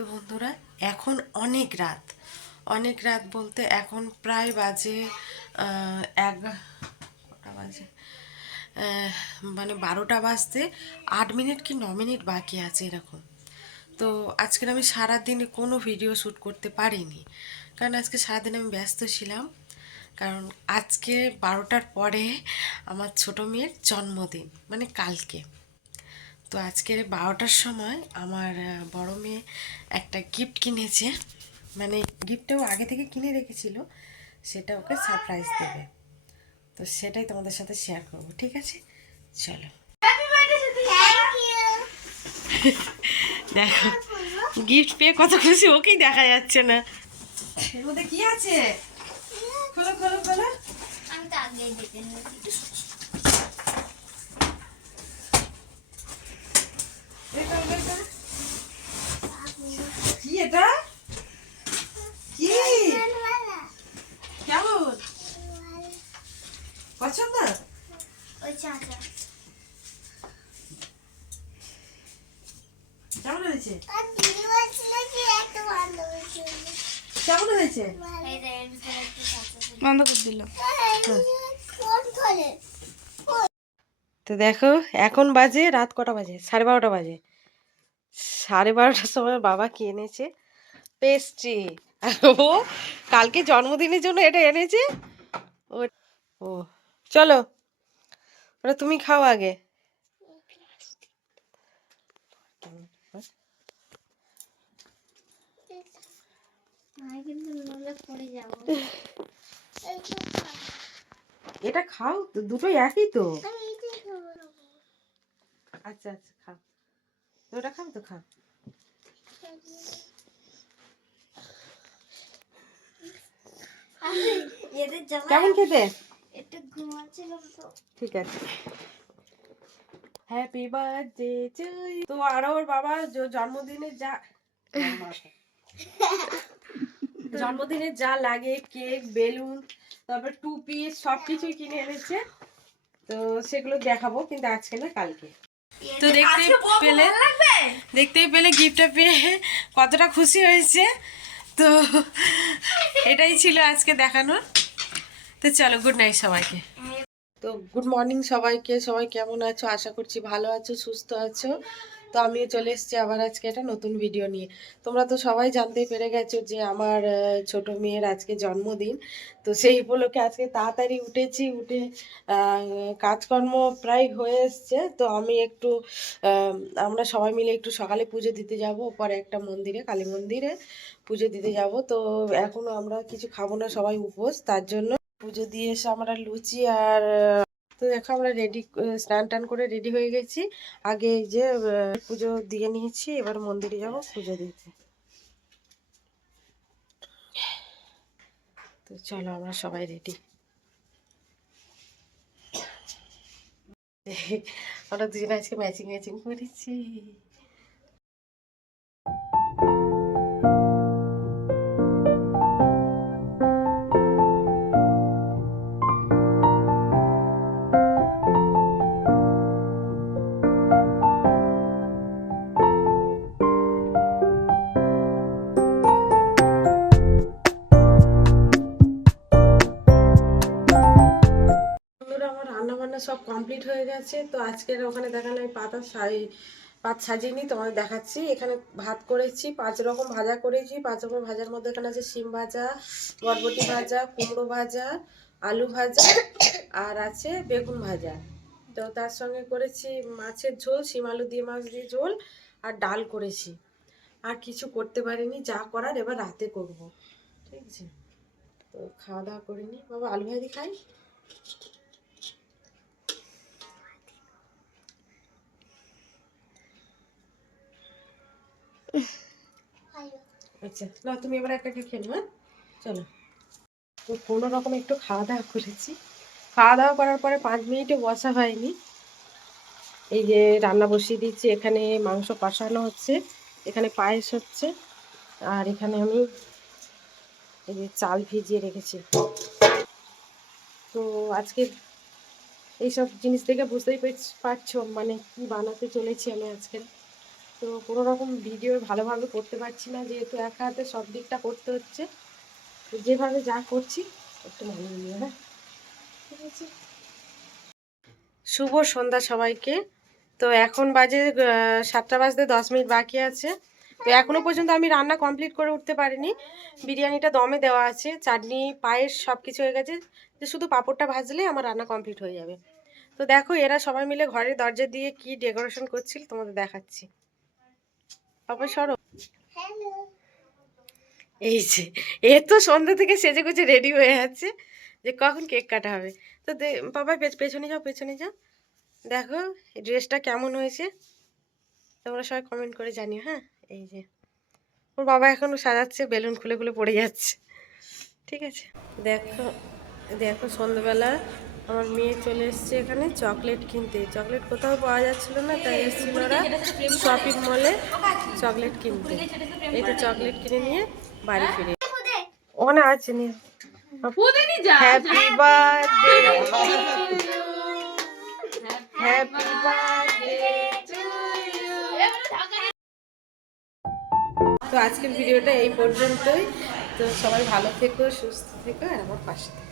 তো বন্ধুরা, এখন অনেক রাত বলতে এখন প্রায় বাজে কটা বাজে মানে 12টা বাজতে 8 মিনিট কি 9 মিনিট বাকি আছে এরকম। তো আজকের আমি সারাদিনে কোনো ভিডিও শ্যুট করতে পারিনি, কারণ আজকে সারাদিন আমি ব্যস্ত ছিলাম। কারণ আজকে 12টার পরে আমার ছোটো মেয়ের জন্মদিন, মানে কালকে। তো আজকের 12টার সময় আমার বড় মেয়ে একটা গিফট কিনেছে, মানে গিফটটাও আগে থেকে কিনে রেখেছিল, সেটা ওকে সারপ্রাইজ দেবে। তো সেটাই তোমাদের সাথে শেয়ার করব, ঠিক আছে? চলো। দেখো গিফট পেয়ে কত খুশি, ওকেই দেখা যাচ্ছে না। এর মধ্যে কি আছে? খোলো খোলো খোলো। আমি তো আগেই দেখে নিয়েছি। কি এটা? কি কেমন পছন্দ? ওই চাচা কেমন হয়েছে? কেমন হয়েছে? বন্ধ করে দিল। তো দেখো এখন বাজে রাত কটা বাজে? 12:30 বাজে। 12:30টার সময় বাবা কি এনেছে? পেস্ট্রি। ও কালকে জন্মদিনের জন্য এটা এনেছে। ও ও চলো, ওটা তুমি খাও আগে। এটা খাও, দুটোই একই তো। আচ্ছা আচ্ছা খাও, ওটা খাও তো খাও। কেমন খেতে? ঠিক আছে। Happy birthday to you. তো আর ওর বাবা জন্মদিনে যা লাগে, কেক, বেলুন, তারপর টুপি, সবকিছুই কিনে এনেছে। তো সেগুলো দেখাবো, কিন্তু আজকে না, কালকে। তো দেখতেই পেলে গিফটটা পেয়ে কতটা খুশি হয়েছে। তো এটাই ছিল আজকে দেখানোর। তো চলো, গুড নাইট সবাইকে। তো গুড মর্নিং সবাইকে। সবাই কেমন আছো? আশা করছি ভালো আছো, সুস্থ আছো। তো আমিও চলে এসেছি আবার আজকে একটা নতুন ভিডিও নিয়ে। তোমরা তো সবাই জানতেই পেরে গেছো যে আমার ছোট মেয়ের আজকে জন্মদিন। তো সেই উপলক্ষে আজকে তাড়াতাড়ি উঠেছি, উঠে কাজকর্ম প্রায় হয়ে এসছে। তো আমি একটু আমরা সবাই মিলে একটু সকালে পুজো দিতে যাব, পরে একটা মন্দিরে, কালী মন্দিরে পুজো দিতে যাব। তো এখনও আমরা কিছু খাবো না, সবাই উপোস। তার জন্য পুজো দিয়ে এসে আমরা লুচি আর তো দেখো আমরা স্নান টান করে রেডি হয়ে গেছি। আগে এই যে পুজো দিয়ে নিয়েছি, এবার মন্দিরে যাব পুজো দিতে। তো চলো আমরা সবাই রেডি। আমরা দুজন আজকে ম্যাচিং ম্যাচিং করেছি। আমার রান্না বান্না সব কমপ্লিট হয়ে গেছে। তো আজকের ওখানে দেখানো আমি পাত সাজিয়ে নিই, তোমাদের দেখাচ্ছি। এখানে ভাত করেছি, 5 রকম ভাজা করেছি। 5 রকম ভাজার মধ্যে এখানে আছে শিম ভাজা, বরবটি ভাজা, কুমড়ো ভাজা, আলু ভাজা, আর আছে বেগুন ভাজা। তো তার সঙ্গে করেছি মাছের ঝোল, শিম আলু দিয়ে মাছ দিয়ে ঝোল, আর ডাল করেছি। আর কিছু করতে পারিনি, যা করার এবার রাতে করব, ঠিক আছে? তো খাওয়া দাওয়া করে নিই। বাবা আলু ভাজি খাই। আচ্ছা না, তুমি এবার একটা খেয়ে নাও। হ্যাঁ চলো। তো কোনো রকম একটু খাওয়া দাওয়া করেছি। খাওয়া দাওয়া করার পরে 5 মিনিটে বসা হয়নি, এই যে রান্না বসিয়ে দিচ্ছি। এখানে মাংস কষানো হচ্ছে, এখানে পায়েস হচ্ছে, আর এখানে আমি এই যে চাল ভিজিয়ে রেখেছি। তো আজকে এইসব জিনিস থেকে বুঝতেই পারছো মানে কি বানাতে চলেছি আমি আজকে। তো কোনো রকম ভিডিও ভালোভাবে করতে পারছি না, যেহেতু একা হাতে সব দিকটা করতে হচ্ছে। তো যেভাবে যা করছি একটু মানিয়ে নিও, হ্যাঁ ঠিক আছে। শুভ সন্ধ্যা সবাইকে। তো এখন বাজে 7টা বাজতে 10 মিনিট বাকি আছে। তো এখনো পর্যন্ত আমি রান্না কমপ্লিট করে উঠতে পারিনি। বিরিয়ানিটা দমে দেওয়া আছে, চাটনি পায়েস সব কিছু হয়ে গেছে, যে শুধু পাঁপড়টা ভাজলে আমার রান্না কমপ্লিট হয়ে যাবে। তো দেখো এরা সবাই মিলে ঘরের দরজা দিয়ে কি ডেকোরেশন করছিল তোমাদের দেখাচ্ছি। পাপা সরো। এই যে এ তো সন্ধ্যা থেকে সেজে গুজে রেডি হয়ে আছে যে কখন কেক কাটা হবে। তো বাবা পেছনে যাও, পেছনে যাও। দেখো ড্রেসটা কেমন হয়েছে তোমরা সবাই কমেন্ট করে জানিও, হ্যাঁ। এই যে ওর বাবা এখনো সাজাচ্ছে, বেলুন খুলে খুলে পড়ে যাচ্ছে, ঠিক আছে। দেখো দেখো সন্ধ্যাবেলা আমার মেয়ে চলে এসছে এখানে চকলেট কিনতে। চকলেট কোথাও পাওয়া যাচ্ছিল না, তাই এসেছিল ওরা শপিং মলে চকলেট কিনতে। এই তো চকলেট কিনে নিয়ে বাড়ি ফিরে ওখানে আছে নিয়ে। Happy birthday, happy birthday. তো আজকের ভিডিওটা এই পর্যন্তই। তো সবাই ভালো থেকো, সুস্থ থেকো, আর আমার পাশে থেকো।